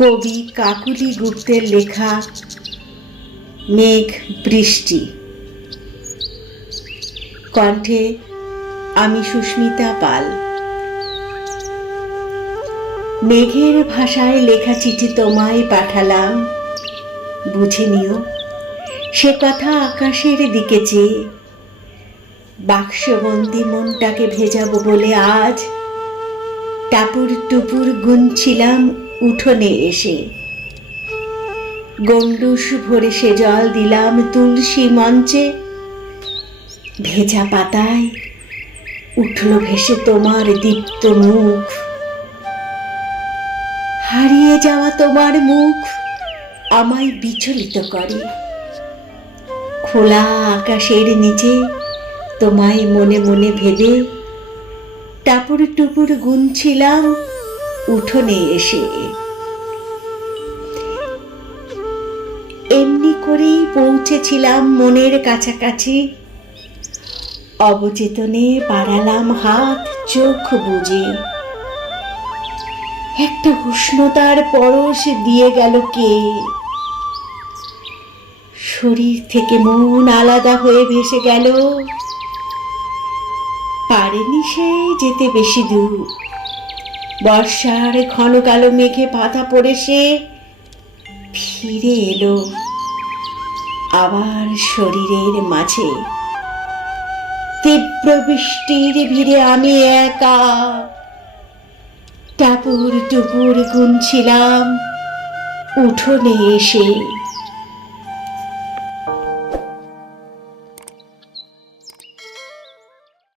কবি কাকুলি গুপ্তের লেখা মেঘ বৃষ্টি কণ্ঠে আমি সুস্মিতা পাল। মেঘের ভাষায় লেখা চিঠি তোমায় পাঠালাম। বুঝে নিও, সে কথা আকাশের দিকে চেয়ে। বাক্সবন্দি মনটাকে ভেজাবো বলে আজ। টাপুর টুপুর গুনছিলাম উঠোনে এসে। গন্ডুস ভরে সে জল দিলাম তুলসী মঞ্চে। ভেজা পাতায় উঠল ভেসে তোমার দীপ্ত মুখ। হারিয়ে যাওয়া তোমার মুখ আমায় বিচলিত করে। খোলা আকাশের নিচে তোমায় মনে মনে ভেবে টাপুর টুপুর গুনছিলাম উঠোনে এসে এমনি করেই পৌঁছেছিলাম মনের কাছাকাছি। অবচেতনে বাড়ালাম হাত, চোখ বুঝে একটা উষ্ণতার পরশ দিয়ে গেল কে? শরীর থেকে মন আলাদা হয়ে ভেসে গেল। পারেনি সে যেতে বেশি দূর। বর্ষার ঘন কালো মেঘে পাতা পড়ে সে ফিরে এলো আবার শরীরের মাঝে। তীব্র বৃষ্টির ভিড়ে আমি একা। টাপুর টুপুর গুনছিলাম উঠোনে এসে।